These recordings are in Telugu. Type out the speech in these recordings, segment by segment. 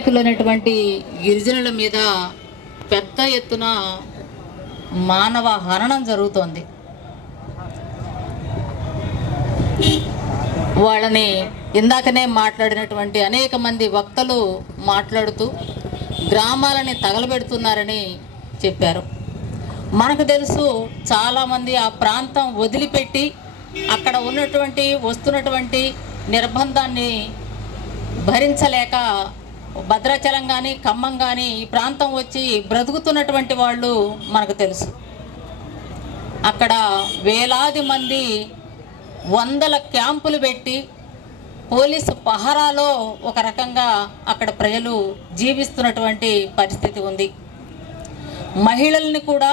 అమాయకులైనటువంటి గిరిజనుల మీద పెద్ద ఎత్తున మానవ హరణం జరుగుతోంది. వాళ్ళని ఇందాకనే మాట్లాడినటువంటి అనేక మంది వక్తలు మాట్లాడుతూ గ్రామాలని తగలబెడుతున్నారని చెప్పారు. మనకు తెలుసు, చాలామంది ఆ ప్రాంతం వదిలిపెట్టి అక్కడ వస్తున్నటువంటి నిర్బంధాన్ని భరించలేక భద్రాచలం కానీ ఖమ్మం కానీ ఈ ప్రాంతం వచ్చి బ్రతుకుతున్నటువంటి వాళ్ళు మనకు తెలుసు. అక్కడ వేలాది మంది వందల క్యాంపులు పెట్టి పోలీసు పహరాలో ఒక రకంగా అక్కడ ప్రజలు జీవిస్తున్నటువంటి పరిస్థితి ఉంది. మహిళల్ని కూడా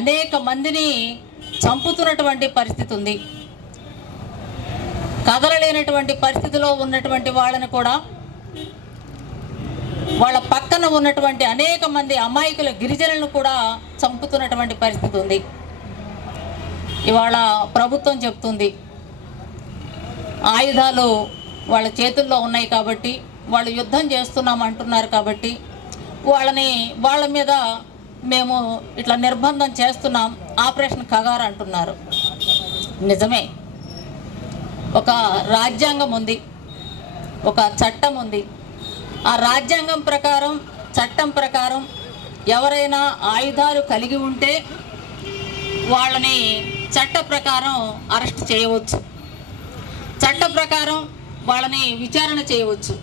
అనేక మందిని చంపుతున్నటువంటి పరిస్థితి ఉంది. కదలలేనటువంటి పరిస్థితిలో ఉన్నటువంటి వాళ్ళని కూడా వాళ్ళ పక్కన ఉన్నటువంటి అనేక మంది అమాయకుల గిరిజనులను కూడా చంపుతున్నటువంటి పరిస్థితి ఉంది. ఇవాళ ప్రభుత్వం చెప్తుంది ఆయుధాలు వాళ్ళ చేతుల్లో ఉన్నాయి కాబట్టి, వాళ్ళు యుద్ధం చేస్తున్నాం అంటున్నారు కాబట్టి వాళ్ళ మీద మేము ఇట్లా నిర్బంధం చేస్తున్నాం, ఆపరేషన్ కగారు అంటున్నారు. నిజమే, ఒక రాజ్యాంగం ఉంది, ఒక చట్టం ఉంది. ఆ రాజ్యాంగం ప్రకారం, చట్టం ప్రకారం ఎవరైనా ఆయుధాలు కలిగి ఉంటే వాళ్ళని చట్ట ప్రకారం అరెస్ట్ చేయవచ్చు, చట్ట ప్రకారం వాళ్ళని విచారణ చేయవచ్చు,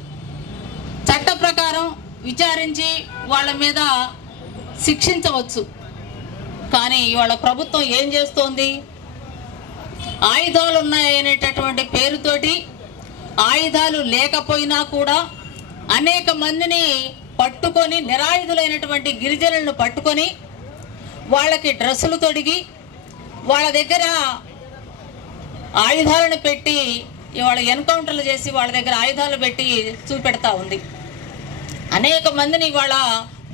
చట్ట ప్రకారం విచారించి వాళ్ళ మీద శిక్షించవచ్చు. కానీ ఇవాళ ప్రభుత్వం ఏం చేస్తోంది? ఆయుధాలు ఉన్నాయనేటటువంటి పేరుతోటి ఆయుధాలు లేకపోయినా కూడా అనేక మందిని పట్టుకొని, నిరాయుధులైనటువంటి గిరిజనులను పట్టుకొని వాళ్ళకి డ్రెస్సులు తొడిగి వాళ్ళ దగ్గర ఆయుధాలను పెట్టి ఇవాళ ఎన్కౌంటర్లు చేసి వాళ్ళ దగ్గర ఆయుధాలు పెట్టి చూపెడతా ఉంది. అనేక మందిని ఇవాళ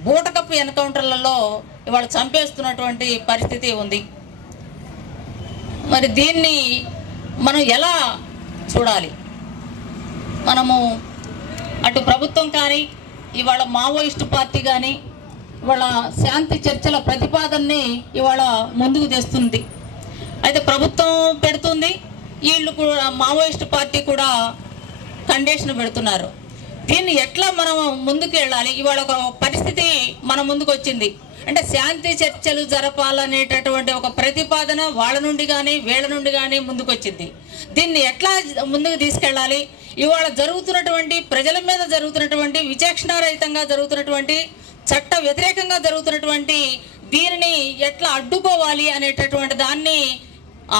బూటకప్పు ఎన్కౌంటర్లలో ఇవాళ చంపేస్తున్నటువంటి పరిస్థితి ఉంది. మరి దీన్ని మనం ఎలా చూడాలి? మనము అటు ప్రభుత్వం కానీ, ఇవాళ మావోయిస్టు పార్టీ కానీ ఇవాళ శాంతి చర్చల ప్రతిపాదనని ఇవాళ ముందుకు తెస్తుంది. అయితే ప్రభుత్వం పెడుతుంది, వీళ్ళు కూడా మావోయిస్టు పార్టీ కూడా కండిషన్ పెడుతున్నారు. దీన్ని ఎట్లా మనం ముందుకు వెళ్ళాలి? ఇవాళ ఒక పరిస్థితి మన ముందుకు వచ్చింది. అంటే శాంతి చర్చలు జరపాలనేటటువంటి ఒక ప్రతిపాదన వాళ్ళ నుండి కానీ వీళ్ళ నుండి కానీ ముందుకు వచ్చింది. దీన్ని ఎట్లా ముందుకు తీసుకెళ్ళాలి? ఇవాళ జరుగుతున్నటువంటి ప్రజల మీద జరుగుతున్నటువంటి విచక్షణారహితంగా జరుగుతున్నటువంటి చట్ట వ్యతిరేకంగా జరుగుతున్నటువంటి దీనిని ఎట్లా అడ్డుకోవాలి అనేటటువంటి దాన్ని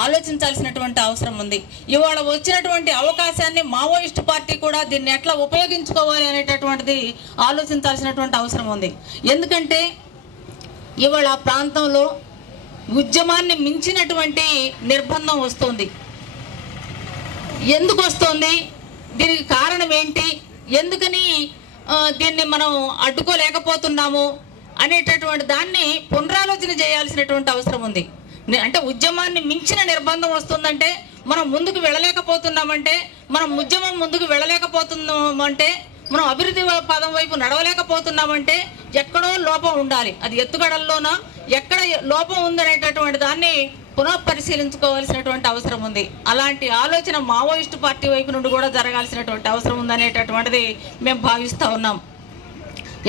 ఆలోచించాల్సినటువంటి అవసరం ఉంది. ఇవాళ వచ్చినటువంటి అవకాశాన్ని మావోయిస్టు పార్టీ కూడా దీన్ని ఎట్లా ఉపయోగించుకోవాలి అనేటటువంటిది ఆలోచించాల్సినటువంటి అవసరం ఉంది. ఎందుకంటే ఇవాళ ఆ ప్రాంతంలో ఉద్యమాన్ని మించినటువంటి నిర్బంధం వస్తుంది. ఎందుకు వస్తుంది? దీనికి కారణం ఏంటి? ఎందుకని దీన్ని మనం అడ్డుకోలేకపోతున్నాము అనేటటువంటి దాన్ని పునరాలోచన చేయాల్సినటువంటి అవసరం ఉంది. అంటే ఉద్యమాన్ని మించిన నిర్బంధం వస్తుందంటే, మనం ముందుకు వెళ్ళలేకపోతున్నామంటే, మనం ఉద్యమం ముందుకు వెళ్ళలేకపోతున్నామంటే, మనం అభివృద్ధి పదం వైపు నడవలేకపోతున్నామంటే ఎక్కడో లోపం ఉండాలి. అది ఎత్తుగడల్లోనో ఎక్కడ లోపం ఉందనేటటువంటి దాన్ని పునఃపరిశీలించుకోవాల్సినటువంటి అవసరం ఉంది. అలాంటి ఆలోచన మావోయిస్టు పార్టీ వైపు నుండి కూడా జరగాల్సినటువంటి అవసరం ఉందనేటటువంటిది మేము భావిస్తూ ఉన్నాం.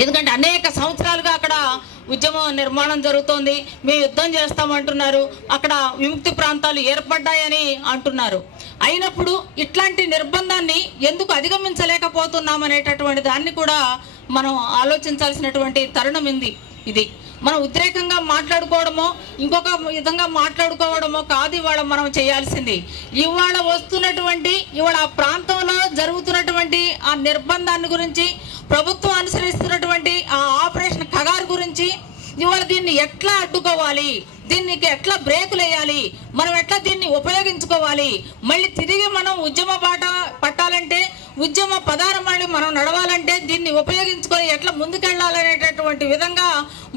ఎందుకంటే అనేక సంవత్సరాలుగా అక్కడ ఉద్యమ నిర్మాణం జరుగుతోంది. మేము యుద్ధం చేస్తామంటున్నారు, అక్కడ విముక్తి ప్రాంతాలు ఏర్పడ్డాయని అంటున్నారు. అయినప్పుడు ఇట్లాంటి నిర్బంధాన్ని ఎందుకు అధిగమించలేకపోతున్నాం అనేటటువంటి దాన్ని కూడా మనం ఆలోచించాల్సినటువంటి తరుణం ఇది. మనం ఉద్రేకంగా మాట్లాడుకోవడమో ఇంకొక విధంగా మాట్లాడుకోవడమో కాదు ఇవాళ మనం చేయాల్సింది. ఇవాళ ఆ ప్రాంతంలో జరుగుతున్నటువంటి ఆ నిర్బంధాన్ని గురించి, ప్రభుత్వం అనుసరిస్తున్నటువంటి ఆ ఆపరేషన్ కగారు గురించి, ఇవాళ దీన్ని ఎట్లా అడ్డుకోవాలి, దీనికి ఎట్లా బ్రేకులు వేయాలి, మనం ఎట్లా దీన్ని ఉపయోగించుకోవాలి, మళ్ళీ తిరిగి మనం ఉద్యమ బాట పట్టాలంటే, ఉద్యమ పదారం మళ్ళీ మనం నడవాలంటే దీన్ని ఉపయోగించుకొని ఎట్లా ముందుకెళ్ళాలనేటటువంటి విధంగా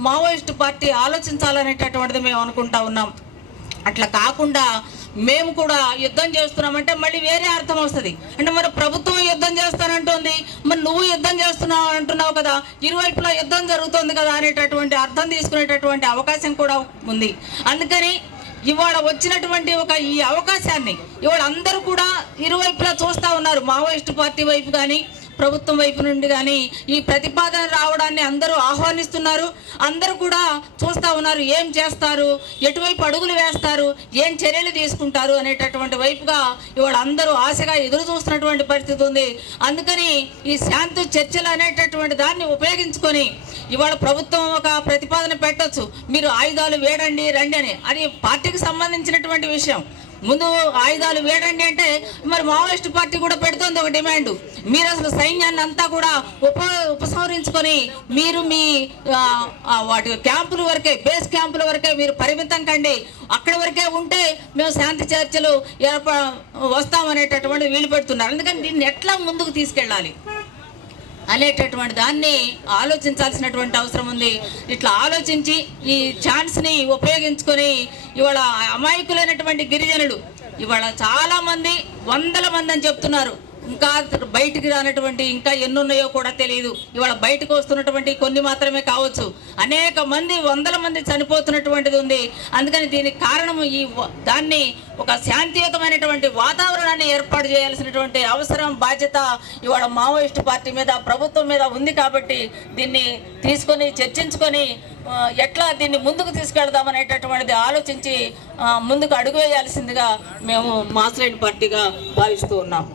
మావోయిస్టు పార్టీ ఆలోచించాలనేటటువంటిది మేము అనుకుంటా ఉన్నాం. అట్లా కాకుండా మేము కూడా యుద్ధం చేస్తున్నామంటే మళ్ళీ వేరే అర్థం వస్తుంది. అంటే మరి ప్రభుత్వం యుద్ధం చేస్తానంటుంది, మరి నువ్వు యుద్ధం చేస్తున్నావు అంటున్నావు కదా, ఇరువైపులా యుద్ధం జరుగుతుంది కదా అనేటటువంటి అర్థం తీసుకునేటటువంటి అవకాశం కూడా ఉంది. అందుకని ఇవాళ వచ్చినటువంటి ఈ అవకాశాన్ని ఇవాళ అందరూ కూడా ఇరువైపులా చూస్తూ ఉన్నారు. మావోయిస్టు పార్టీ వైపు కానీ ప్రభుత్వం వైపు నుండి కానీ ఈ ప్రతిపాదన రావడాన్ని అందరూ ఆహ్వానిస్తున్నారు. అందరూ కూడా చూస్తూ ఉన్నారు ఏం చేస్తారు, ఎటువైపు అడుగులు వేస్తారు, ఏం చర్యలు తీసుకుంటారు అనేటటువంటి వైపుగా ఇవాళ అందరూ ఆశగా ఎదురు చూస్తున్నటువంటి పరిస్థితి ఉంది. అందుకని ఈ శాంతి చర్చలు అనేటటువంటి దాన్ని ఉపయోగించుకొని ఇవాళ ప్రభుత్వం ఒక ప్రతిపాదన పెట్టొచ్చు, మీరు ఆయుధాలు వేడండి రండి అని. అది పార్టీకి సంబంధించినటువంటి విషయం. ముందు ఆయుధాలు వేడండి అంటే మరి మావోయిస్టు పార్టీ కూడా పెడుతుంది ఒక డిమాండ్, మీరు అసలు సైన్యాన్ని అంతా కూడా ఉపసంహరించుకొని మీరు మీ వాటి క్యాంపుల వరకే, బేస్ క్యాంపుల వరకే మీరు పరిమితం కండి, అక్కడి వరకే ఉంటే మేము శాంతి చర్చలు వస్తామనేటటువంటి వీలు పెడుతున్నారు. అందుకని దీన్ని ఎట్లా ముందుకు తీసుకెళ్ళాలి అనేటటువంటి దాన్ని ఆలోచించాల్సినటువంటి అవసరం ఉంది. ఇట్లా ఆలోచించి ఈ ఛాన్స్ని ఉపయోగించుకొని ఇవాళ అమాయకులైనటువంటి గిరిజనులు ఇవాళ చాలామంది, వందల మంది అని చెప్తున్నారు, ఇంకా బయటికి రానటువంటి ఇంకా ఎన్నున్నాయో కూడా తెలియదు. ఇవాళ బయటకు వస్తున్నటువంటి కొన్ని మాత్రమే కావచ్చు, అనేక మంది, వందల మంది చనిపోతున్నటువంటిది ఉంది. అందుకని దీనికి కారణము దాన్ని ఒక శాంతియుతమైనటువంటి వాతావరణాన్ని ఏర్పాటు చేయాల్సినటువంటి అవసరం, బాధ్యత ఇవాళ మావోయిస్టు పార్టీ మీద, ప్రభుత్వం మీద ఉంది. కాబట్టి దీన్ని తీసుకొని చర్చించుకొని ఎట్లా దీన్ని ముందుకు తీసుకెళ్దామనేటటువంటిది ఆలోచించి ముందుకు అడుగు వేయాల్సిందిగా మేము మాస్లైడ్ పార్టీగా భావిస్తూ ఉన్నాం.